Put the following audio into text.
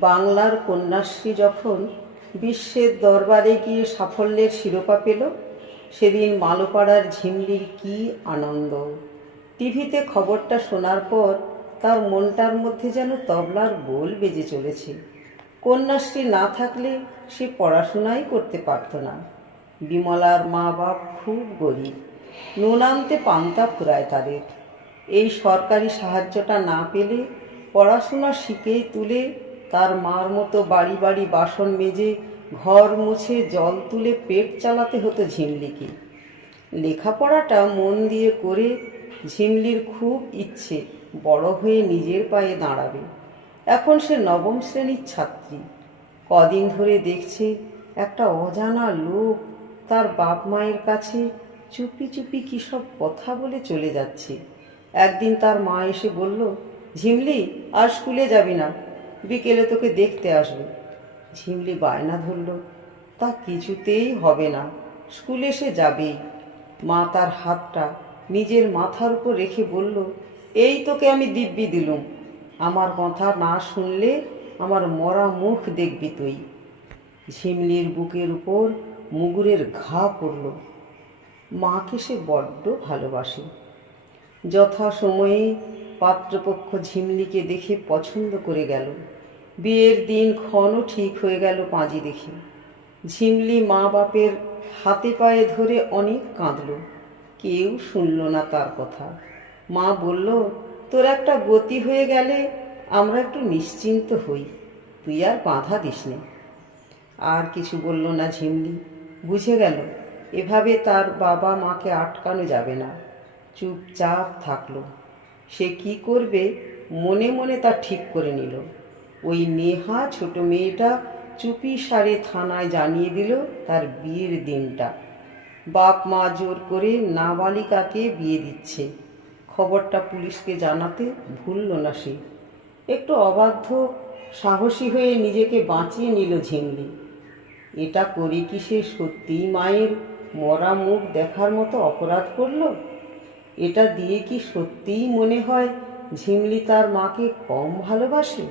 বাংলার কন্যাশ্রী যখন বিশ্বের দরবারে গিয়ে সাফল্যের শিরোপা পেল, সেদিন মালোপাড়ার ঝিমলির কি আনন্দ। টিভিতে খবরটা শোনার পর তার মনটার মধ্যে যেন তবলার গোল বেজে চলেছে। কন্যাশ্রী না থাকলে সে পড়াশোনাই করতে পারত না। বিমলার মা বাপ খুব গরিব, নুন আনতে পান্তা ফুরায় তাদের। এই সরকারি সাহায্যটা না পেলে পড়াশোনা শিখেই তুলে তার মার মতো বাড়ি বাড়ি বাসন মেজে, ঘর মুছে, জল তুলে পেট চালাতে হতো ঝিমলিকে। লেখাপড়াটা মন দিয়ে করে ঝিমলির খুব ইচ্ছে, বড় হয়ে নিজের পায়ে দাঁড়াবে। এখন সে নবম শ্রেণির ছাত্রী। কদিন ধরে দেখছে একটা অজানা লোক তার বাপ মায়ের কাছে চুপি চুপি কী সব কথা বলে চলে যাচ্ছে। একদিন তার মা এসে বলল, ঝিমলি, আর স্কুলে যাবি না। বিকেলে তোকে দেখতে আসবে। ঝিমলি বায়না ধরল, তা কিছুতেই হবে না, স্কুলে সে যাবেই। মা তার হাতটা নিজের মাথার উপর রেখে বলল, এই তোকে আমি দিব্যি দিলুম। আমার কথা না শুনলে আমার মরা মুখ দেখবি তুই। ঝিমলির বুকের উপর মুগুরের ঘা পড়ল। মাকে সে বড্ড ভালোবাসে। যথা সময়ে পাত্রপক্ষ ঝিমলিকে দেখে পছন্দ করে গেল। বিয়ের দিন ক্ষণও ঠিক হয়ে গেল পাঁজি দেখে। ঝিমলি মা বাপের হাতে পায়ে ধরে অনেক কাঁদল। কেউ শুনল না তার কথা। মা বলল, তোর একটা গতি হয়ে গেলে আমরা একটু নিশ্চিন্ত হই। তুই আর বাঁধা দিস নে। আর কিছু বলল না ঝিমলি। বুঝে গেল, এভাবে তার বাবা মাকে আটকানো যাবে না। চুপচাপ থাকল। সে কি করবে? মনে মনে তা ঠিক করে নিল। ওই নেহা ছোট মেয়েটা চুপি সারে থানায় জানিয়ে দিল তার বিয়ের দিনটা। বাপ মা জোর করে নাবালিকাকে বিয়ে দিচ্ছে। খবরটা পুলিশকে জানাতে ভুলল না সে। একটু অবাধ্য, সাহসী হয়ে নিজেকে বাঁচিয়ে নিল ঝিমলি এটা করে কি সে সত্যিই মায়ের মরা মুখ দেখার মতো অপরাধ করল? এটা দিয়ে কি সত্যিই মনে হয় ঝিমলি তার মাকে কম ভালোবাসে?